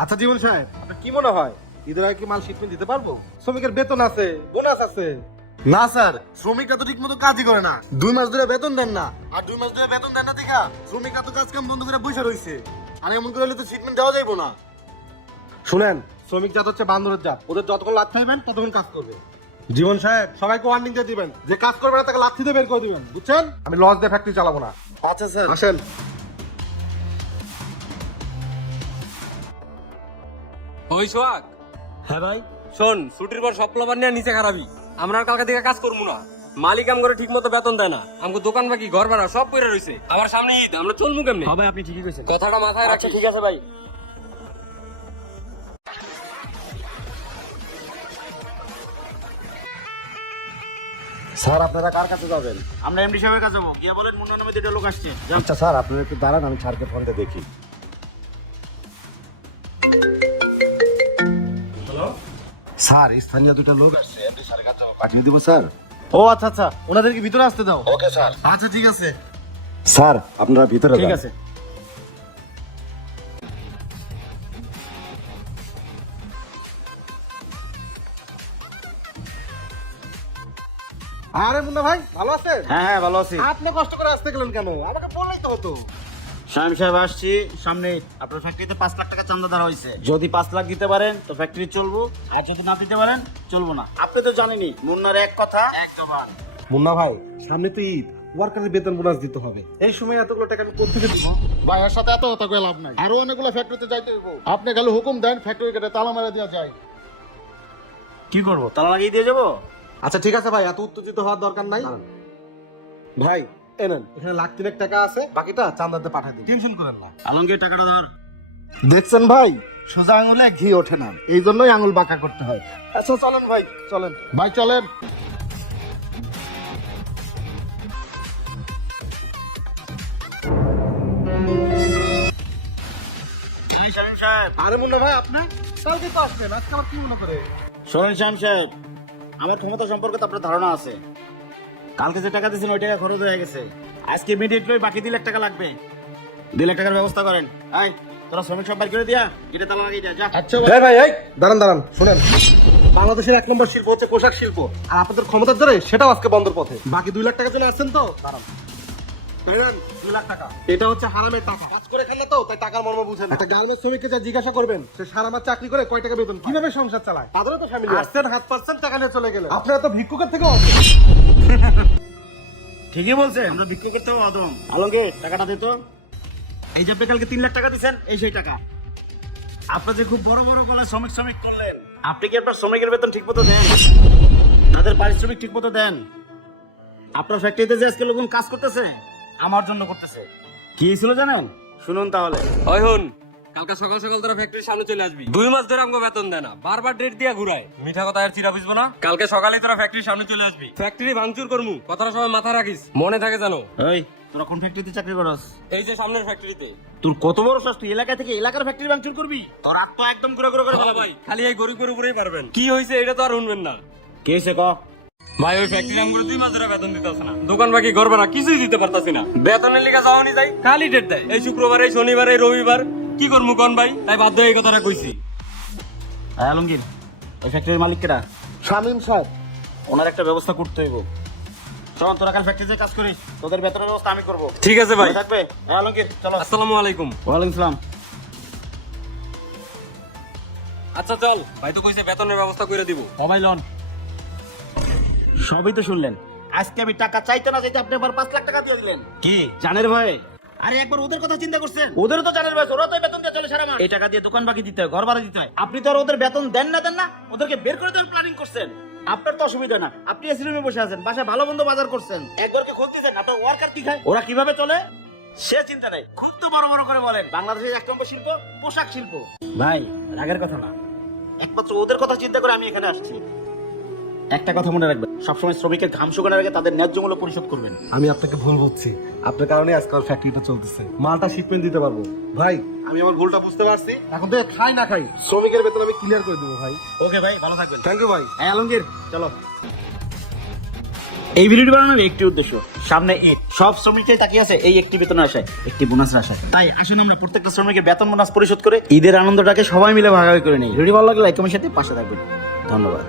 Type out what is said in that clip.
আচ্ছা জীবন সাহেব আপনার কি মনে হয়? ঈদের আগে কি মাল শিপমেন্ট দিতে পারব? শ্রমিকের বেতন আছে বোনাস আছে। না স্যার শ্রমিকরা তো ঠিক মতো কাজই করে না। দুই মাস ধরে বেতন দেন না। আর দুই মাস ধরে বেতন দেন না দেখা শ্রমিকরা তো কাজ কাম বন্ধ করে বসে রয়েছে। আর এমন করে হলে তো শিপমেন্ট দেওয়া যাইবো না। শুনেন শ্রমিক জাত হচ্ছে বান্দরের জাত ওদের যতক্ষণ লাভ খাইবেন ততক্ষণ কাজ করবে। জীবন সাহেব সবাইকে ওয়ার্নিং দিয়ে দিবেন যে কাজ করবে না তাকে লাথি দিয়ে বের করে দিবেন বুঝছেন? আমি লস দিয়ে ফ্যাক্টরি চালাবো না। আচ্ছা স্যার। আসেন। ওই সোহাগ হ্যাঁ ভাই। শোন ছুটির পর সব প্লাবার নিয়ে নিচে খারাপি আমরা আর কালকে থেকে কাজ করব না। মালিক আম করে ঠিক মতো বেতন দেয় না। আমাকে দোকান বাকি ঘর ভাড়া সব পড়ে রয়েছে আমার সামনে ঈদ আমরা চলবো কেমনি? হ্যাঁ ভাই আপনি ঠিকই কইছেন। কথাটা মাথায় রাখছে ঠিক আছে ভাই। স্যার আপনারা কার কাছে যাবেন? আমরা এমডি সাহেবের কাছে যাব। গিয়ে বলেন মুন্না নামে দুটো লোক আসছে। আচ্ছা স্যার আপনারা একটু দাঁড়ান আমি স্যারকে ফোনটা দেখি। স্যার স্থানীয় দুটো লোক আসছে এমডি স্যারের কাছে পাঠিয়ে দিব স্যার। ও আচ্ছা আচ্ছা ওনাদেরকে ভিতরে আসতে দাও। Okay sir. আচ্ছা ঠিক আছে। স্যার আপনারা ভিতরে ঠিক আছে। আরে মুন্না ভাই ভালো আছেন? হ্যাঁ হ্যাঁ ভালো আছি। আপনি কষ্ট করে আসতে গেলেন কেন? আমাকে বললেই তো হতো। শাহিম সাহেব আসছি সামনে আপনার ফ্যাক্টরিতে পাঁচ লাখ টাকা চান্দা ধরা হয়েছে। যদি পাঁচ লাখ দিতে পারেন তো ফ্যাক্টরি চলবো। আর যদি না দিতে পারেন চলবো না। আপনি তো জানেনই মুন্নার এক কথা। এক জবান মুন্না ভাই সামনে তো ঈদ ওয়ার্কারের বেতন বোনাস দিতে হবে। এই সময় এতগুলো টাকা আমি কোথেকে দিব? ভাইয়ের সাথে এত কথা কয়ে লাভ নাই। আরও অনেকগুলো ফ্যাক্টরিতে যাইতে হইব। আপনি গেলে হুকুম দেন ফ্যাক্টরি কেটে তালা মেরে দেওয়া যায়। কি করব? তালা লাগিয়ে দিয়ে যাব? আচ্ছা ঠিক আছে ভাই এত উত্তেজিত হওয়ার দরকার নাই। ভাই এনেন। এখানে লাখ তিনেক টাকা আছে বাকিটা চান্দাতে পাঠিয়ে দিন। টেনশন করেন না। আলমগীর টাকাটা ধর। দেখছেন ভাই? সোজা আঙুলে ঘি ওঠে না। এই জন্যই আঙুল বাঁকা করতে হয়। আচ্ছা চলেন ভাই চলেন। ভাই চলেন। সাহেব। আরে মুন্না ভাই আপনি কালকে তো আসবেন আজকে আমার কি মনে করে? শোনেন শাহিম সাহেব আমার ক্ষমতা সম্পর্কে তো আপনার ধারণা আছে। কালকে যে টাকা দিয়েছেন ওই টাকা খরচ হয়ে গেছে। আজকে ইমিডিয়েটলি বাকি দুই লাখ টাকা লাগবে। দুই লাখ টাকার ব্যবস্থা করেন। আয় তোরা শ্রমিক সব বাইর করে দিয়া এটা তালা লাগিয়ে দিয়া যা। আচ্ছা ভাই। ভাই এই দাঁড়ান দাঁড়ান শুনেন। বাংলাদেশের এক নম্বর শিল্প হচ্ছে পোশাক শিল্প। আর আপনাদের ক্ষমতার ধরে সেটাও আজকে বন্ধের পথে। বাকি দুই লাখ টাকা চলে আসছেন তো? দাঁড়ান। দাঁড়ান, দুই লাখ টাকা। এটা হচ্ছে হারামের টাকা। কাজ করে খান না তো তাই টাকার মর্ম বুঝেন একটা গার্মেন্টস শ্রমিককে যা জিজ্ঞাসা করবেন সে সারা মাস চাকরি করে কয় টাকা বেতন পায়? কীভাবে সংসার চালায়? তাদেরও তো ফ্যামিলি আসছেন হাত পাচ্ছেন টাকা নিয়ে চলে গেলে আপনারা তো ভিক্ষুকের থেকে ঠিকই বলছে আমরা বিক্রি করতে হবে আদম। আলমগীর টাকাটা দে তো। এই যে আপনি কালকে তিন লাখ টাকা দিচ্ছেন এই সেই টাকা। আপনি যে খুব বড় বড় গলায় শ্রমিক শ্রমিক করলেন আপনি কি আপনার শ্রমিকের বেতন ঠিক মতো দেন? তাদের পারিশ্রমিক ঠিক মতো দেন? আপনার ফ্যাক্টরিতে যে আজকে লোকজন কাজ করতেছে আমার জন্য করতেছে। কি ছিল জানেন? শুনুন তাহলে। হয় হুন। কালকে সকাল সকাল তোরা ফ্যাক্টরির সামনে চলে আসবি। দুই মাস ধরে আমাকে বেতন দেয় না। বারবার ডেট দিয়ে ঘুরায়। মিঠা কথা আর চিরা বুঝব না। কালকে সকালে তোরা ফ্যাক্টরির সামনে চলে আসবি। ফ্যাক্টরি ভাঙচুর করমু। কথাটা সবাই মাথায় রাখিস। মনে থাকে জানো এই। তোরা কোন ফ্যাক্টরিতে চাকরি করস? এই যে সামনের ফ্যাক্টরিতে তোর কত বড় শ্বাস তুই এলাকা থেকে এলাকার ফ্যাক্টরি ভাঙচুর করবি? তোর হাত তো একদম ঘুরে ঘুরে করে ভালো ভাই খালি এই গরিবের উপরেই পারবেন। কি হয়েছে এটা তো আর শুনবেন না। কে সে ক? ভাই ওই ফ্যাক্টরি আমগুলো দুই মাস ধরে বেতন দিতেছে না। দোকান বাকি ঘর ভাড়া কিছুই দিতে পারতাছি না। বেতনের লিগে যাওয়ানি যাই। খালি ডেট দেয়। এই শুক্রবার এই শনিবার এই রবিবার। কি করব কোন ভাই? তাই বাধ্য হয়ে এই কথাটা কইছি। হ্যাঁ আলমগীর এই ফ্যাক্টরির মালিক কেটা শামীম সাহেব ওনার একটা ব্যবস্থা করতে হইব। শোন তোরা কাল ফ্যাক্টরিতে কাজ করিস। তোদের বেতনের ব্যবস্থা আমি করব। ঠিক আছে ভাই। থাকবে? হ্যাঁ আলমগীর চলো। আসসালামু আলাইকুম। ওয়ালাইকুম সালাম। আচ্ছা চল। ভাই তো কইছে বেতনের ব্যবস্থা করে দিব। Mobile on. সবই তো শুনলেন। আজকে আমি টাকা চাইতে না চাইতে আপনি আবার পাঁচ লাখ টাকা দিয়ে দিলেন। কি? জানের ভয়ে। আরে একবার ওদের কথা চিন্তা করছেন? ওদের তো জানের ভয় ওরা তো বেতন দিয়ে চলে সারা মাস। এই টাকা দিয়ে দোকান বাকি দিতে হয় ঘর ভাড়া দিতে হয়। আপনি তো আর ওদের বেতন দেন না দেন না ওদেরকে বের করে দেওয়ার প্ল্যানিং করছেন। আপনার তো অসুবিধা না। আপনি এসি রুমে বসে আছেন বাসায় ভালো মন্দ বাজার করছেন। একবার কি খোঁজ দিচ্ছেন আপনার ওয়ার্কার কি খায়? ওরা কীভাবে চলে? সে চিন্তা নেই। খুব তো বড় বড় করে বলেন। বাংলাদেশের এক নম্বর শিল্প পোশাক শিল্প। ভাই রাগের কথা না। একমাত্র ওদের কথা চিন্তা করে আমি এখানে আসছি। একটা কথা মনে রাখবেন সবসময় শ্রমিকের ঘাম শুকানোর আগে তাদের ন্যায্য মূল্য পরিশোধ করবেন। আমি আপনাকে ভুল বুঝছি। আপনার কারণে আজকে আমার ফ্যাক্টরিটা চলতেছে। মালটা শিপমেন্ট দিতে পারব। ভাই আমি আমার ভুলটা বুঝতে পারছি। এখন থেকে খাই না খাই। শ্রমিকের বেতন আমি ক্লিয়ার করে দেবো ভাই। ওকে ভাই ভালো থাকবেন। থ্যাংক ইউ ভাই। হ্যাঁ আলমগীর চলো। এই ভিডিওটি বানানোর একটি উদ্দেশ্য। সামনে ঈদ। সব শ্রমিকরাই তাকিয়ে আছে এই একটি বেতনের আশায় একটি বোনাসের আশায়। তাই আসুন আমরা প্রত্যেকটা শ্রমিকের বেতন বোনাস পরিশোধ করে ঈদের আনন্দটাকে সবাই মিলে ভাগাভাগি করে নিই। ভিডিও ভালো লাগলে লাইক সাথে পাশে থাকবেন। ধন্যবাদ।